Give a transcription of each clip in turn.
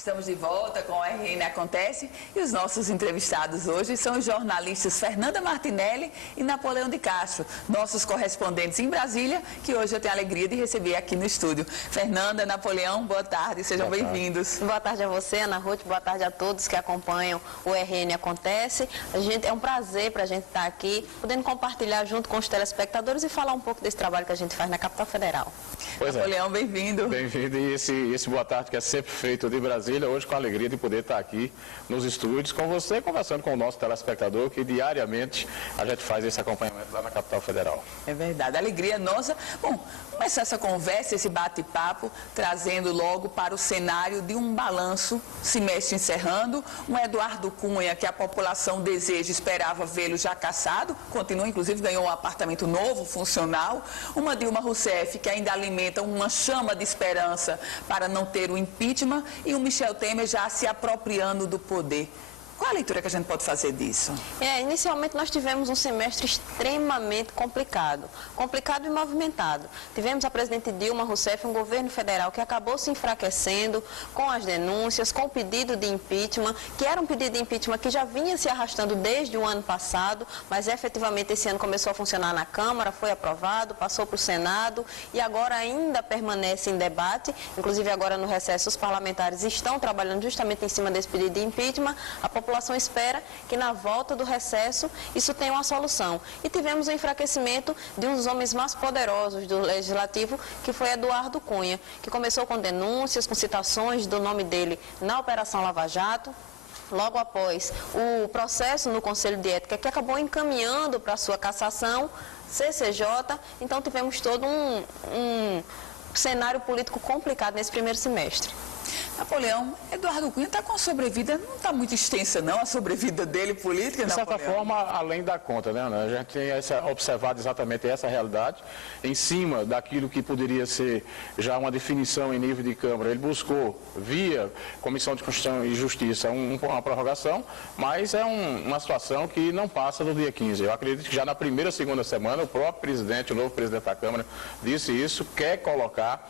Estamos de volta com o RN Acontece e os nossos entrevistados hoje são os jornalistas Fernanda Martinelli e Napoleão de Castro, nossos correspondentes em Brasília, que hoje eu tenho a alegria de receber aqui no estúdio. Fernanda, Napoleão, boa tarde, sejam bem-vindos. Boa tarde a você, Ana Ruth, boa tarde a todos que acompanham o RN Acontece. É um prazer para a gente estar aqui, podendo compartilhar junto com os telespectadores e falar um pouco desse trabalho que a gente faz na capital federal. Pois Napoleão, bem-vindo. Bem-vindo, e esse boa tarde que é sempre feito de Brasília, hoje com a alegria de poder estar aqui nos estúdios com você, conversando com o nosso telespectador, que diariamente a gente faz esse acompanhamento lá na capital federal. É verdade, a alegria é nossa. Bom, começar essa conversa, esse bate-papo, trazendo logo para o cenário de um balanço, semestre encerrando, um Eduardo Cunha, que a população deseja e esperava vê-lo já cassado, continua, inclusive ganhou um apartamento novo, funcional, uma Dilma Rousseff, que ainda alimenta uma chama de esperança para não ter o impeachment, e o Michel Temer já se apropriando do poder. Qual a leitura que a gente pode fazer disso? Inicialmente nós tivemos um semestre extremamente complicado e movimentado. Tivemos a presidente Dilma Rousseff, um governo federal que acabou se enfraquecendo com as denúncias, com o pedido de impeachment, que era um pedido de impeachment que já vinha se arrastando desde o ano passado, mas efetivamente esse ano começou a funcionar na Câmara, foi aprovado, passou para o Senado e agora ainda permanece em debate. Inclusive agora no recesso os parlamentares estão trabalhando justamente em cima desse pedido de impeachment. A população espera que na volta do recesso isso tenha uma solução. E tivemos o enfraquecimento de um dos homens mais poderosos do Legislativo, que foi Eduardo Cunha, que começou com denúncias, com citações do nome dele na Operação Lava Jato. Logo após o processo no Conselho de Ética, que acabou encaminhando para a sua cassação, CCJ, então tivemos todo um cenário político complicado nesse primeiro semestre. Napoleão, Eduardo Cunha está com a sobrevida, não está muito extensa não, a sobrevida dele política, de certa Napoleão? forma, além da conta, né, Ana? A gente tem observado exatamente essa realidade, em cima daquilo que poderia ser já uma definição em nível de Câmara. Ele buscou, via Comissão de Constituição e Justiça, uma prorrogação, mas é uma situação que não passa do dia 15. Eu acredito que já na primeira, segunda semana, o próprio presidente, o novo presidente da Câmara, disse isso, quer colocar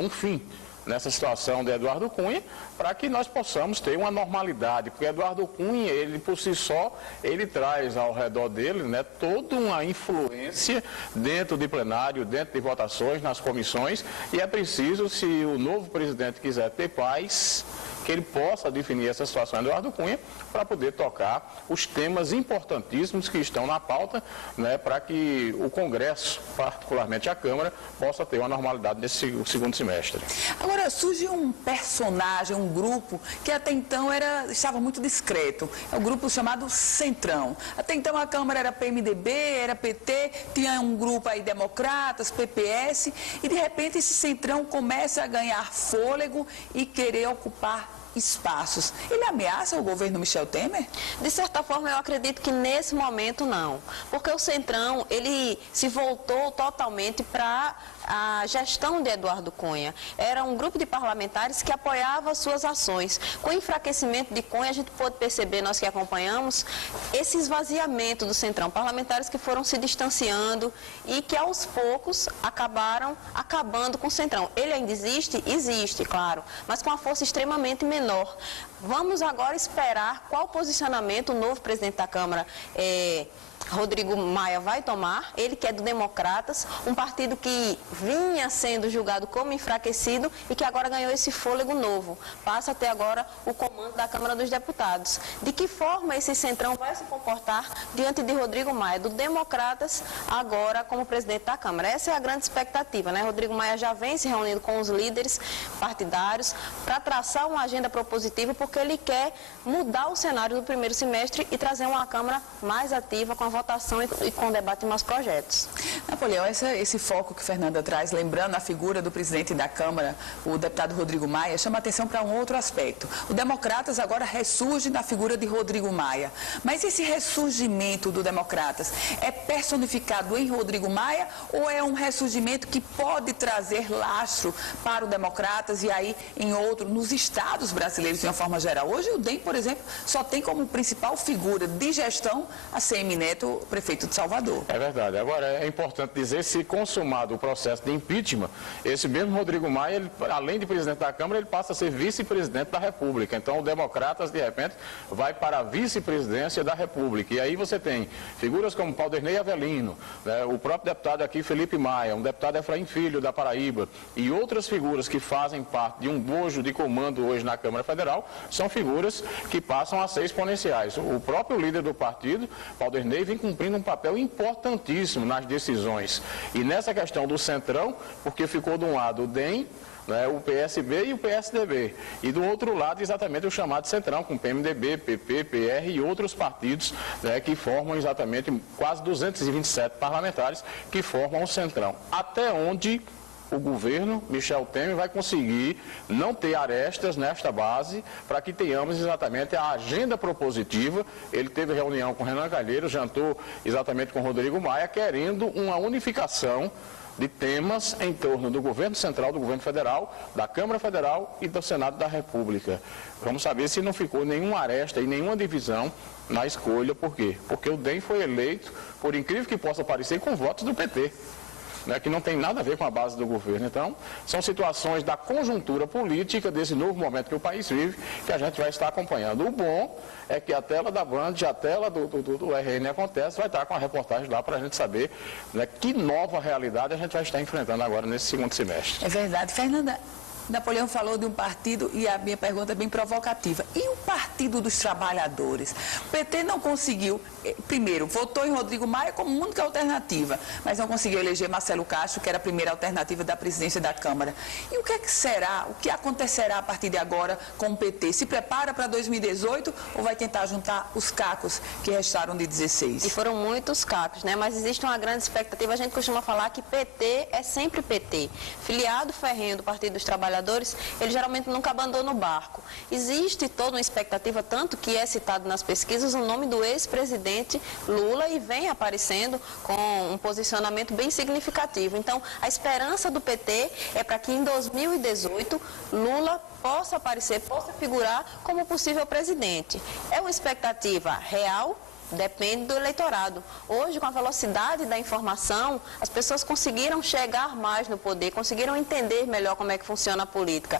um fim nessa situação de Eduardo Cunha, para que nós possamos ter uma normalidade, porque Eduardo Cunha, ele por si só, ele traz ao redor dele, né, toda uma influência dentro de plenário, dentro de votações, nas comissões, e é preciso, se o novo presidente quiser ter paz, que ele possa definir essa situação Eduardo Cunha para poder tocar os temas importantíssimos que estão na pauta, né, para que o Congresso, particularmente a Câmara, possa ter uma normalidade nesse segundo semestre. Agora, surge um personagem, um grupo, que até então estava muito discreto. É o grupo chamado Centrão. Até então a Câmara era PMDB, era PT, tinha um grupo aí democratas, PPS, e de repente esse Centrão começa a ganhar fôlego e querer ocupar espaços. Ele ameaça o governo Michel Temer? De certa forma, eu acredito que nesse momento não. Porque o Centrão, ele se voltou totalmente para a gestão de Eduardo Cunha. Era um grupo de parlamentares que apoiava suas ações. Com o enfraquecimento de Cunha, a gente pôde perceber, nós que acompanhamos, esse esvaziamento do Centrão. Parlamentares que foram se distanciando e que aos poucos acabaram acabando com o Centrão. Ele ainda existe? Existe, claro, mas com uma força extremamente menor. Vamos agora esperar qual posicionamento o novo presidente da Câmara, Rodrigo Maia, vai tomar. Ele que é do Democratas, um partido que vinha sendo julgado como enfraquecido e que agora ganhou esse fôlego novo. Passa até agora o comando da Câmara dos Deputados. De que forma esse Centrão vai se comportar diante de Rodrigo Maia, do Democratas, agora como presidente da Câmara? Essa é a grande expectativa, né? Rodrigo Maia já vem se reunindo com os líderes partidários para traçar uma agenda propositiva, porque ele quer mudar o cenário do primeiro semestre e trazer uma Câmara mais ativa, com a votação e com o debate em mais projetos. Napoleão, esse foco que Fernanda traz, lembrando a figura do presidente da Câmara, o deputado Rodrigo Maia, chama atenção para um outro aspecto. O Democratas agora ressurge na figura de Rodrigo Maia. Mas esse ressurgimento do Democratas é personificado em Rodrigo Maia ou é um ressurgimento que pode trazer lastro para o Democratas e aí nos estados brasileiros de uma forma geral? Hoje o DEM, por exemplo, só tem como principal figura de gestão a CM Neto, prefeito de Salvador. É verdade. Agora, é importante dizer, se consumado o processo de impeachment, esse mesmo Rodrigo Maia, ele, além de presidente da Câmara, ele passa a ser vice-presidente da República. Então, o Democratas, de repente, vai para a vice-presidência da República. E aí você tem figuras como Paulderney Avelino, né, o próprio deputado aqui, Felipe Maia, um deputado Efraim Filho, da Paraíba, e outras figuras que fazem parte de um bojo de comando hoje na Câmara Federal, são figuras que passam a ser exponenciais. O próprio líder do partido, Paulderney, vem cumprindo um papel importantíssimo nas decisões. E nessa questão do Centrão, porque ficou de um lado o DEM, né, o PSB e o PSDB. E do outro lado, exatamente o chamado Centrão, com PMDB, PP, PR e outros partidos, né, que formam exatamente quase 227 parlamentares que formam o Centrão. Até onde o governo, Michel Temer, vai conseguir não ter arestas nesta base para que tenhamos exatamente a agenda propositiva. Ele teve reunião com Renan Calheiros, jantou exatamente com Rodrigo Maia, querendo uma unificação de temas em torno do governo central, do governo federal, da Câmara Federal e do Senado da República. Vamos saber se não ficou nenhuma aresta e nenhuma divisão na escolha. Por quê? Porque o DEM foi eleito, por incrível que possa parecer, com votos do PT. Né, que não tem nada a ver com a base do governo. Então, são situações da conjuntura política desse novo momento que o país vive, que a gente vai estar acompanhando. O bom é que a tela da Band, a tela do RN Acontece, vai estar com a reportagem lá para a gente saber, né, que nova realidade a gente vai estar enfrentando agora nesse segundo semestre. É verdade. Fernanda, Napoleão falou de um partido e a minha pergunta é bem provocativa. E o Partido dos Trabalhadores? O PT não conseguiu, primeiro, votou em Rodrigo Maia como única alternativa, mas não conseguiu eleger Marcelo Castro, que era a primeira alternativa da presidência da Câmara. E o que é que será, o que acontecerá a partir de agora com o PT? Se prepara para 2018 ou vai tentar juntar os cacos que restaram de 16? E foram muitos cacos, né? Mas existe uma grande expectativa. A gente costuma falar que PT é sempre PT. Filiado ferrenho do Partido dos Trabalhadores, ele geralmente nunca abandona o barco. Existe toda uma expectativa, tanto que é citado nas pesquisas o nome do ex-presidente Lula e vem aparecendo com um posicionamento bem significativo. Então, a esperança do PT é para que em 2018 Lula possa aparecer, possa figurar como possível presidente. É uma expectativa real? Depende do eleitorado. Hoje, com a velocidade da informação, as pessoas conseguiram chegar mais no poder, conseguiram entender melhor como é que funciona a política.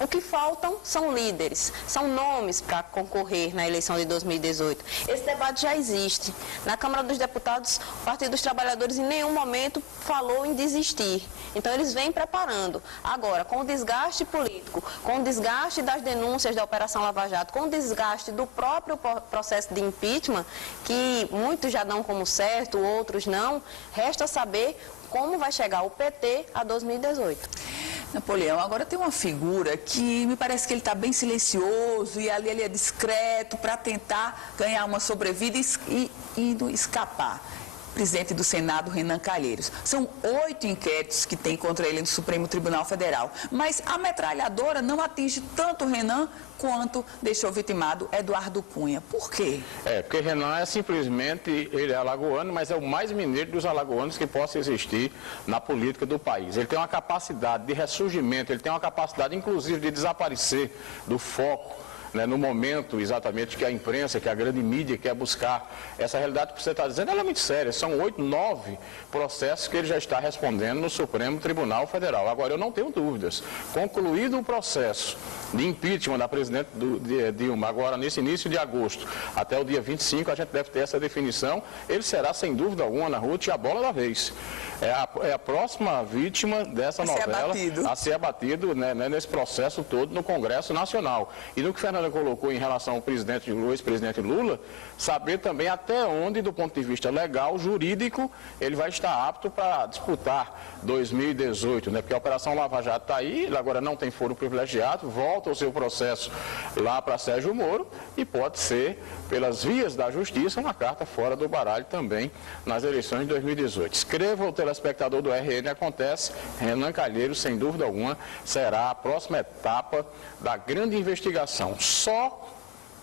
O que faltam são líderes, são nomes para concorrer na eleição de 2018. Esse debate já existe. Na Câmara dos Deputados, o Partido dos Trabalhadores em nenhum momento falou em desistir. Então, eles vêm preparando. Agora, com o desgaste político, com o desgaste das denúncias da Operação Lava Jato, com o desgaste do próprio processo de impeachment, que muitos já dão como certo, outros não, resta saber como vai chegar o PT a 2018. Napoleão, agora tem uma figura que me parece que ele está bem silencioso e ali ele é discreto para tentar ganhar uma sobrevida e escapar. Presidente do Senado, Renan Calheiros. São 8 inquéritos que tem contra ele no Supremo Tribunal Federal. Mas a metralhadora não atinge tanto o Renan quanto deixou vitimado Eduardo Cunha. Por quê? Porque Renan é simplesmente, ele é alagoano, mas é o mais mineiro dos alagoanos que possa existir na política do país. Ele tem uma capacidade de ressurgimento, ele tem uma capacidade, inclusive, de desaparecer do foco, né, no momento exatamente que a imprensa, que a grande mídia quer buscar. Essa realidade que você está dizendo, ela é muito séria. São 8, 9 processos que ele já está respondendo no Supremo Tribunal Federal. Agora, eu não tenho dúvidas. Concluído o processo de impeachment da presidente Dilma, agora nesse início de agosto, até o dia 25, a gente deve ter essa definição. Ele será, sem dúvida alguma, na Ruth, a bola da vez. É a próxima vítima dessa novela a ser abatido, né, nesse processo todo no Congresso Nacional. E no que Fernanda colocou em relação ao ex-presidente Lula, saber também até onde, do ponto de vista legal, jurídico, ele vai estar apto para disputar 2018, né? Porque a Operação Lava Jato está aí, ele agora não tem foro privilegiado, volta o seu processo lá para Sérgio Moro e pode ser, pelas vias da justiça, uma carta fora do baralho também nas eleições de 2018. Escreva o telespectador do RN Acontece, Renan Calheiros, sem dúvida alguma, será a próxima etapa da grande investigação. Só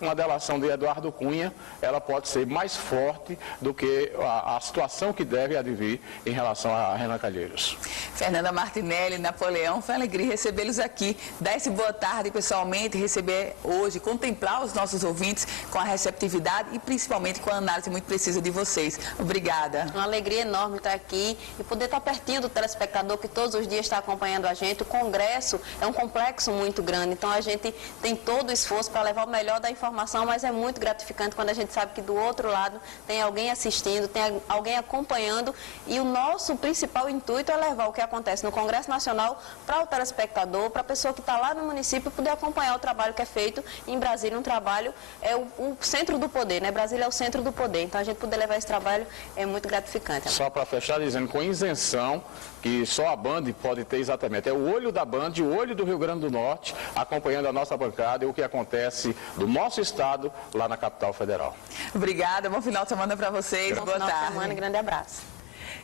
uma delação de Eduardo Cunha, ela pode ser mais forte do que a situação que deve advir em relação a Renan Calheiros. Fernanda Martinelli, Napoleão, foi uma alegria recebê-los aqui, dar esse boa tarde pessoalmente, receber hoje, contemplar os nossos ouvintes com a receptividade e principalmente com a análise muito precisa de vocês. Obrigada. Uma alegria enorme estar aqui e poder estar pertinho do telespectador que todos os dias está acompanhando a gente. O Congresso é um complexo muito grande, então a gente tem todo o esforço para levar o melhor da informação, mas é muito gratificante quando a gente sabe que do outro lado tem alguém assistindo, tem alguém acompanhando, e o nosso principal intuito é levar o que acontece no Congresso Nacional para o telespectador, para a pessoa que está lá no município poder acompanhar o trabalho que é feito em Brasília. Um trabalho é o centro do poder, né? Brasília é o centro do poder, então a gente poder levar esse trabalho é muito gratificante. Só para fechar dizendo, com isenção, que só a Band pode ter exatamente, é o olho da Band, o olho do Rio Grande do Norte, acompanhando a nossa bancada e o que acontece do nosso estado lá na capital federal. Obrigada, bom final de semana para vocês, boa tarde. Bom final de semana, grande abraço.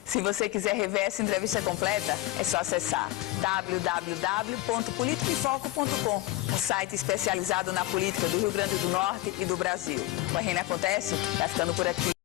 Se você quiser rever essa entrevista completa, é só acessar www.politicoemfoco.com, um site especializado na política do Rio Grande do Norte e do Brasil. O RN Acontece vai ficando por aqui.